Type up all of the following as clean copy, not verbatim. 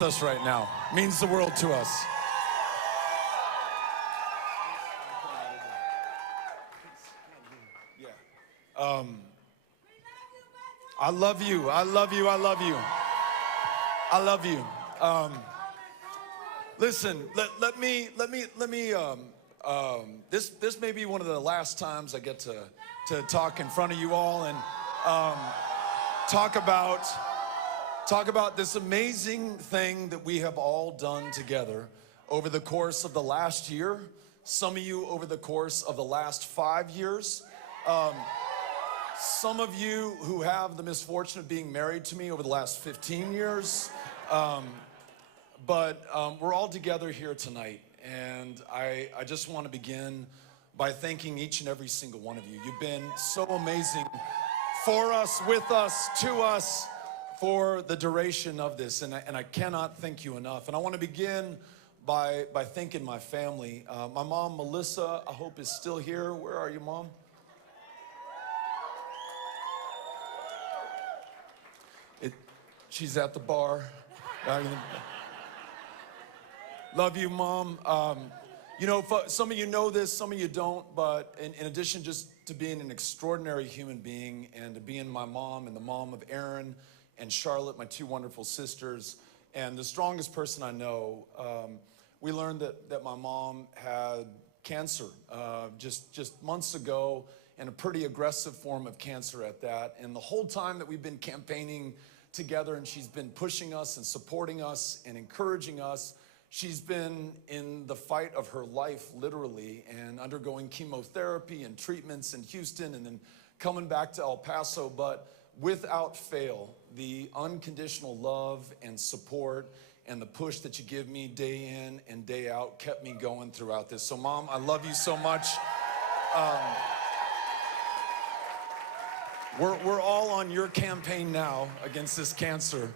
Us right now means the world to us. I love you. I love you. I love you. I love you. Listen, let me. This may be one of the last times I get to talk in front of you all and talk about this amazing thing that we have all done together over the course of the last year. Some of you over the course of the last 5 years. Some of you who have the misfortune of being married to me over the last 15 years. But we're all together here tonight, and I just want to begin by thanking each and every single one of you. You've been so amazing for us, with us, to us, for the duration of this, and I cannot thank you enough. And I want to begin by thanking my family. My mom, Melissa, I hope is still here. Where are you, Mom? She's at the bar. Love you, Mom. You know, some of you know this, some of you don't, but in addition just to being an extraordinary human being and to being my mom and the mom of Aaron and Charlotte, my two wonderful sisters, and the strongest person I know, we learned that my mom had cancer just months ago, and a pretty aggressive form of cancer at that. And the whole time that we've been campaigning together, and she's been pushing us and supporting us and encouraging us, she's been in the fight of her life, literally, and undergoing chemotherapy and treatments in Houston and then coming back to El Paso. But without fail, the unconditional love and support and the push that you give me day in and day out kept me going throughout this. So, Mom, I love you so much. We're all on your campaign now against this cancer.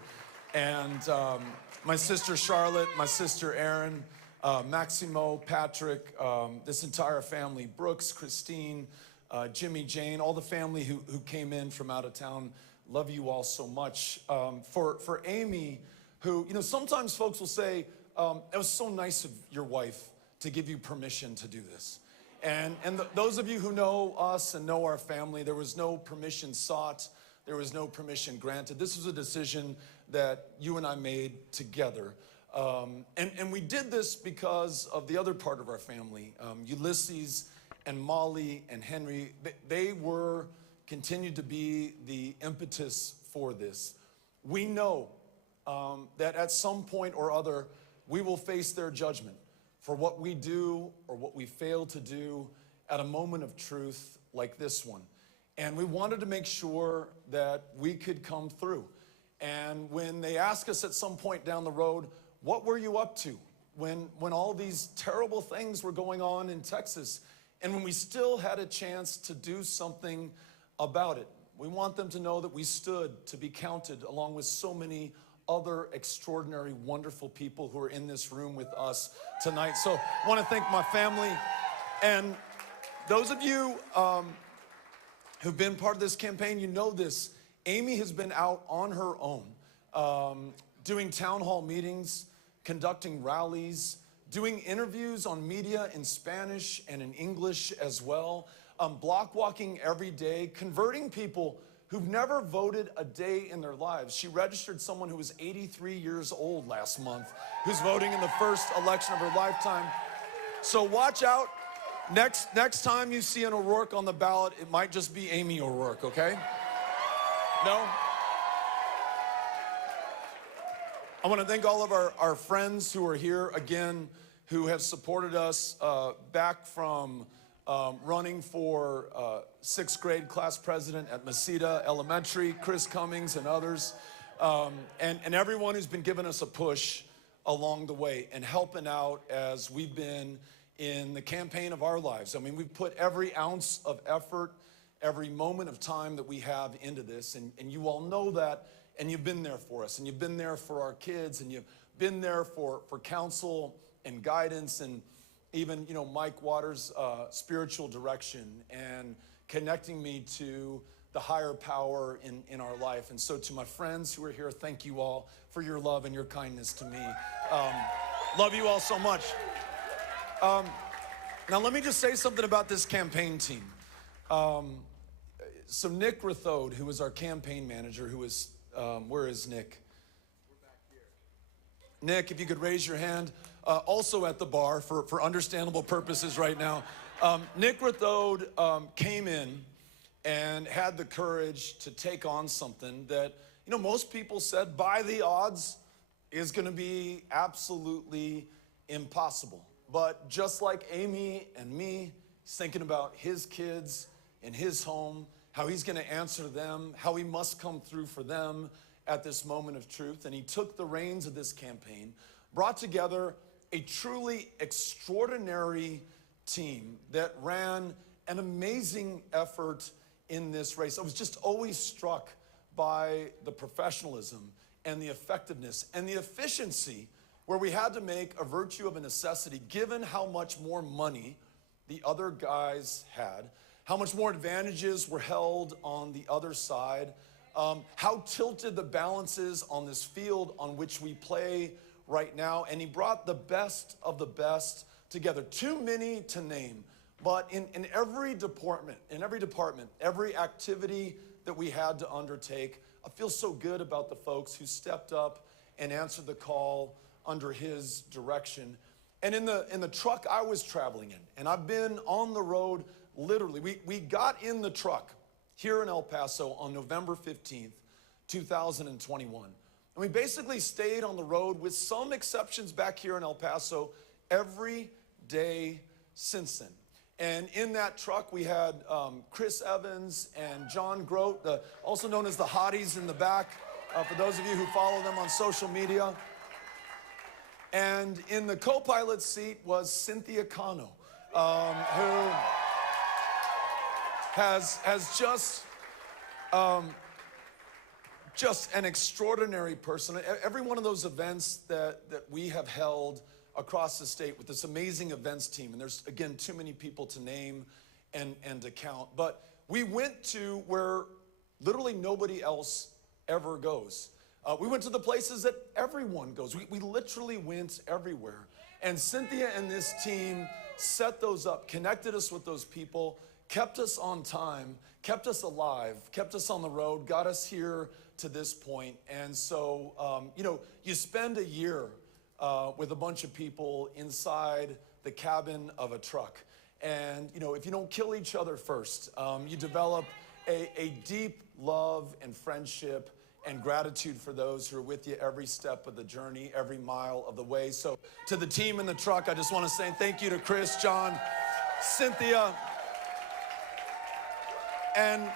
And my sister Charlotte, my sister Erin, Maximo, Patrick, this entire family, Brooks, Christine, Jimmy, Jane, all the family who came in from out of town, love you all so much. For Amy, who, you know, sometimes folks will say, it was so nice of your wife to give you permission to do this. And those of you who know us and know our family, there was no permission sought. There was no permission granted. This was a decision that you and I made together. And we did this because of the other part of our family. Ulysses and Molly and Henry, they continued to be the impetus for this. We know that at some point or other, we will face their judgment for what we do or what we fail to do at a moment of truth like this one. And we wanted to make sure that we could come through. And when they ask us at some point down the road, what were you up to when all these terrible things were going on in Texas, and when we still had a chance to do something about it? We want them to know that we stood to be counted along with so many other extraordinary, wonderful people who are in this room with us tonight. So I want to thank my family. And those of you who've been part of this campaign, you know this. Amy has been out on her own, doing town hall meetings, conducting rallies, doing interviews on media in Spanish and in English as well, block walking every day, converting people who've never voted a day in their lives. She registered someone who was 83 years old last month, who's voting in the first election of her lifetime. So watch out. Next time you see an O'Rourke on the ballot, it might just be Amy O'Rourke, okay? No? I want to thank all of our friends who are here again, who have supported us back from running for 6th grade class president at Mesita Elementary, Chris Cummings and others, and everyone who's been giving us a push along the way and helping out as we've been in the campaign of our lives. I mean, we've put every ounce of effort, every moment of time that we have into this, and you all know that, and you've been there for us, and you've been there for our kids, and you've been there for counsel and guidance, and even, you know, Mike Waters' spiritual direction, and connecting me to the higher power in our life. And so to my friends who are here, thank you all for your love and your kindness to me. Love you all so much. Now let me just say something about this campaign team. So Nick Rathode, who was our campaign manager, who is, where is Nick? Nick, if you could raise your hand. Also at the bar for understandable purposes right now. Nick Rathode came in and had the courage to take on something that, most people said by the odds is gonna be absolutely impossible. But just like Amy and me, he's thinking about his kids in his home, how he's gonna answer them, how he must come through for them at this moment of truth. And he took the reins of this campaign, brought together a truly extraordinary team that ran an amazing effort in this race. I was just always struck by the professionalism and the effectiveness and the efficiency, where we had to make a virtue of a necessity, given how much more money the other guys had, how much more advantages were held on the other side, how tilted the balance is on this field on which we play right now. And he brought the best of the best together. Too many to name, but in every department, every activity that we had to undertake, I feel so good about the folks who stepped up and answered the call under his direction. And in the truck I was traveling in, and I've been on the road literally, we got in the truck here in El Paso on November 15th, 2021. And we basically stayed on the road, with some exceptions back here in El Paso, every day since then. And in that truck, we had Chris Evans and John Grote, also known as the Hotties in the back, for those of you who follow them on social media. And in the co-pilot seat was Cynthia Cano, who has just an extraordinary person. Every one of those events that we have held across the state with this amazing events team, and there's, again, too many people to name and to count, but we went to where literally nobody else ever goes. We went to the places that everyone goes. We literally went everywhere. And Cynthia and this team set those up, connected us with those people, kept us on time, kept us alive, kept us on the road, got us here to this point. And so, you spend a year with a bunch of people inside the cabin of a truck. And, if you don't kill each other first, you develop a deep love and friendship and gratitude for those who are with you every step of the journey, every mile of the way. So to the team in the truck, I just want to say thank you to Chris, John, Cynthia, and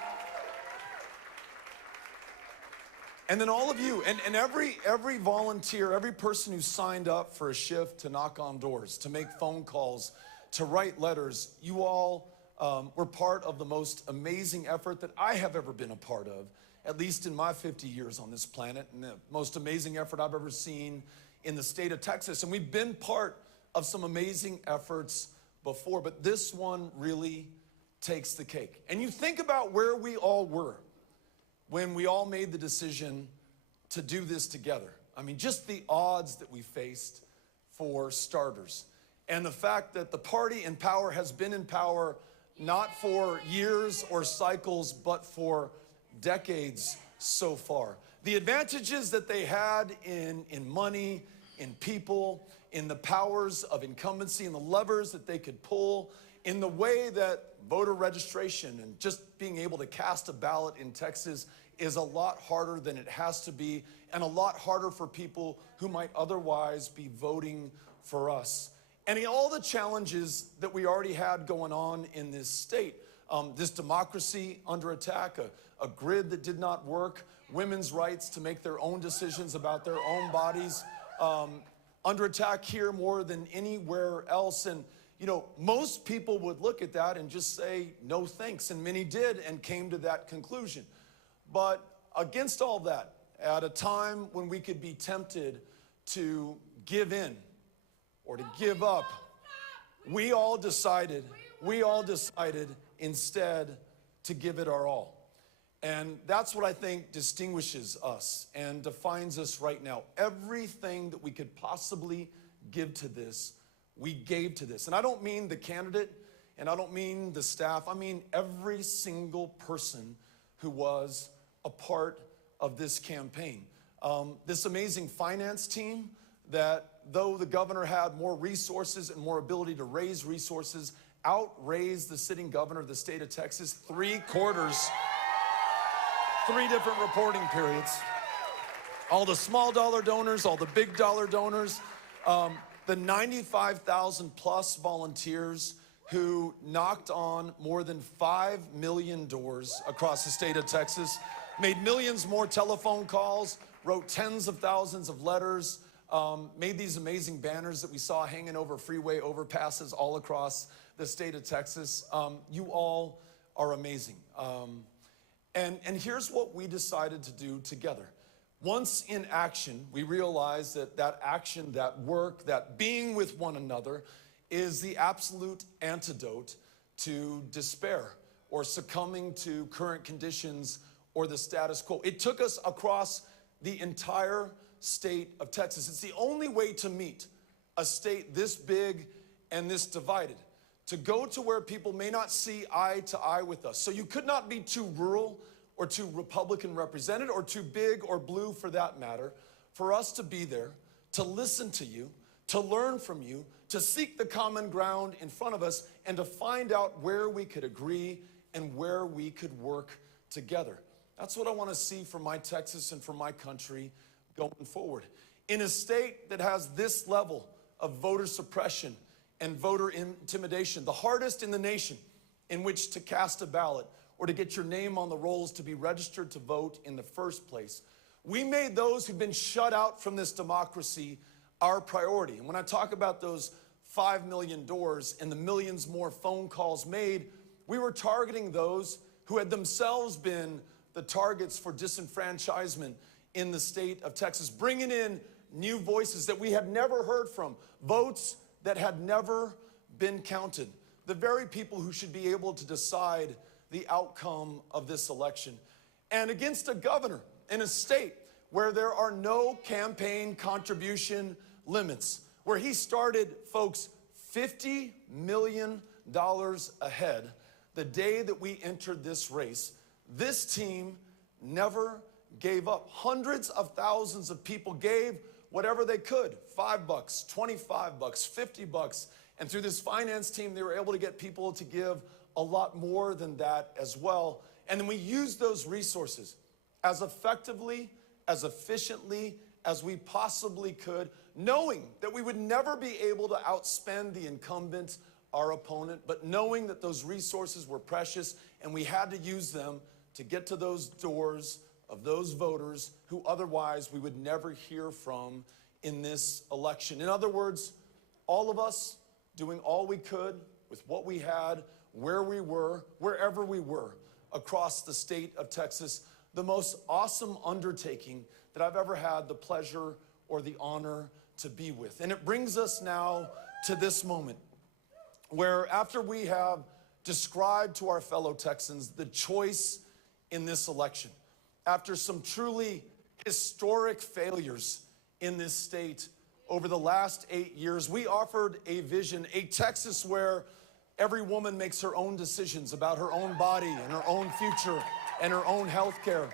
then all of you, and every volunteer, every person who signed up for a shift to knock on doors, to make phone calls, to write letters. You all were part of the most amazing effort that I have ever been a part of, at least in my 50 years on this planet, and the most amazing effort I've ever seen in the state of Texas. And we've been part of some amazing efforts before, but this one really takes the cake. And you think about where we all were when we all made the decision to do this together. I mean, just the odds that we faced, for starters. And the fact that the party in power has been in power not for years or cycles, but for decades so far. The advantages that they had in money, in people, in the powers of incumbency, in the levers that they could pull, in the way that voter registration and just being able to cast a ballot in Texas is a lot harder than it has to be, and a lot harder for people who might otherwise be voting for us. And all the challenges that we already had going on in this state, this democracy under attack, a grid that did not work, women's rights to make their own decisions about their own bodies, under attack here more than anywhere else. And most people would look at that and just say, no thanks, and many did and came to that conclusion. But against all that, at a time when we could be tempted to give in or to give up, we all decided instead to give it our all. And that's what I think distinguishes us and defines us right now. Everything that we could possibly give to this, we gave to this. And I don't mean the candidate, and I don't mean the staff. I mean every single person who was a part of this campaign. This amazing finance team that, though the governor had more resources and more ability to raise resources, outraised the sitting governor of the state of Texas 3/4, 3 different reporting periods. All the small dollar donors, all the big dollar donors, the 95,000 plus volunteers who knocked on more than 5 million doors across the state of Texas, made millions more telephone calls, wrote tens of thousands of letters, made these amazing banners that we saw hanging over freeway overpasses all across the state of Texas. You all are amazing. And here's what we decided to do together. Once in action, we realized that action, that work, that being with one another is the absolute antidote to despair or succumbing to current conditions or the status quo. It took us across the entire state of Texas. It's the only way to meet a state this big and this divided, to go to where people may not see eye to eye with us. So you could not be too rural or too Republican represented or too big or blue for that matter, for us to be there, to listen to you, to learn from you, to seek the common ground in front of us, and to find out where we could agree and where we could work together. That's what I want to see for my Texas and for my country going forward. In a state that has this level of voter suppression and voter intimidation, the hardest in the nation in which to cast a ballot or to get your name on the rolls to be registered to vote in the first place, we made those who've been shut out from this democracy our priority. And when I talk about those 5 million doors and the millions more phone calls made, we were targeting those who had themselves been the targets for disenfranchisement in the state of Texas, bringing in new voices that we had never heard from, votes that had never been counted, the very people who should be able to decide the outcome of this election. And against a governor in a state where there are no campaign contribution limits, where he started, folks, $50 million ahead the day that we entered this race. This team never gave up. Hundreds of thousands of people gave whatever they could, $5, $25, $50. And through this finance team, they were able to get people to give a lot more than that as well. And then we used those resources as effectively, as efficiently as we possibly could, knowing that we would never be able to outspend the incumbent, our opponent, but knowing that those resources were precious and we had to use them to get to those doors of those voters who otherwise we would never hear from in this election. In other words, all of us doing all we could with what we had, where we were, wherever we were across the state of Texas, the most awesome undertaking that I've ever had the pleasure or the honor to be with. And it brings us now to this moment where, after we have described to our fellow Texans the choice in this election, after some truly historic failures in this state over the last 8 years, we offered a vision, a Texas where every woman makes her own decisions about her own body and her own future and her own health care.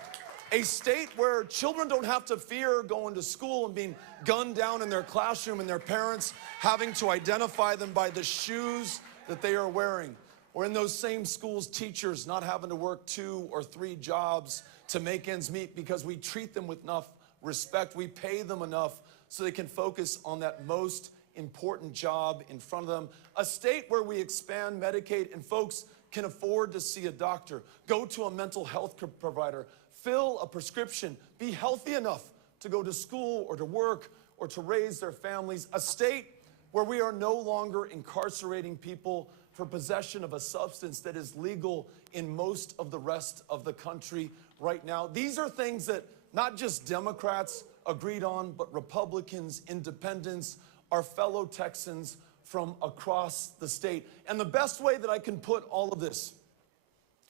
A state where children don't have to fear going to school and being gunned down in their classroom and their parents having to identify them by the shoes that they are wearing. Or in those same schools, teachers not having to work 2 or 3 jobs to make ends meet because we treat them with enough respect. We pay them enough so they can focus on that most important job in front of them. A state where we expand Medicaid and folks can afford to see a doctor, go to a mental health provider, fill a prescription, be healthy enough to go to school or to work or to raise their families. A state where we are no longer incarcerating people for possession of a substance that is legal in most of the rest of the country right now. These are things that not just Democrats agreed on, but Republicans, independents, our fellow Texans from across the state. And the best way that I can put all of this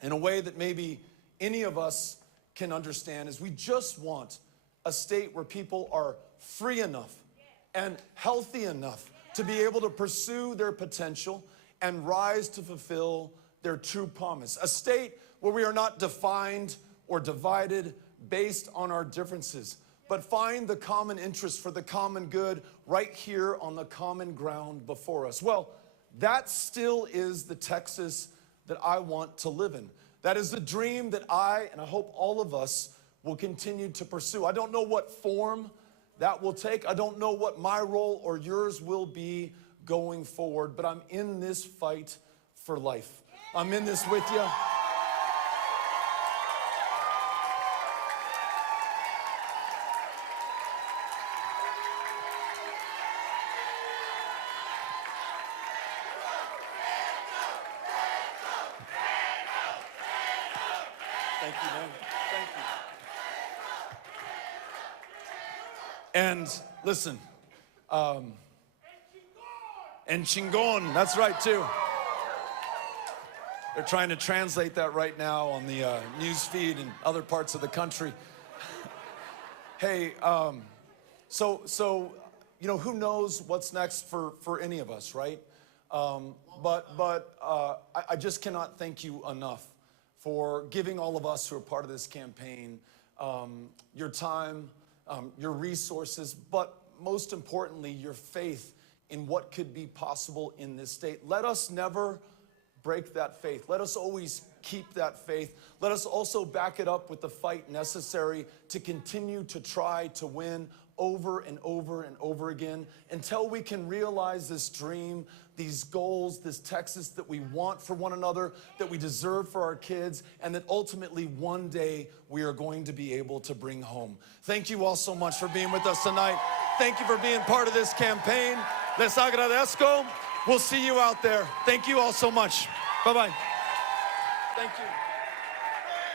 in a way that maybe any of us can understand is we just want a state where people are free enough and healthy enough to be able to pursue their potential and rise to fulfill their true promise. A state where we are not defined or divided based on our differences, but find the common interest for the common good right here on the common ground before us. Well, that still is the Texas that I want to live in. That is the dream that I, and I hope all of us, will continue to pursue. I don't know what form that will take. I don't know what my role or yours will be going forward, but I'm in this fight for life. I'm in this with you. Thank you, man. Thank you. And listen, and chingon, that's right too. They're trying to translate that right now on the news feed in other parts of the country. Hey, so you know, who knows what's next for any of us, right? But I just cannot thank you enough for giving all of us who are part of this campaign your time, your resources, but most importantly, your faith in what could be possible in this state. Let us never break that faith. Let us always keep that faith. Let us also back it up with the fight necessary to continue to try to win over and over and over again until we can realize this dream, these goals, this Texas that we want for one another, that we deserve for our kids, and that ultimately one day we are going to be able to bring home. Thank you all so much for being with us tonight. Thank you for being part of this campaign. Les agradezco. We'll see you out there. Thank you all so much. Bye-bye. Thank you.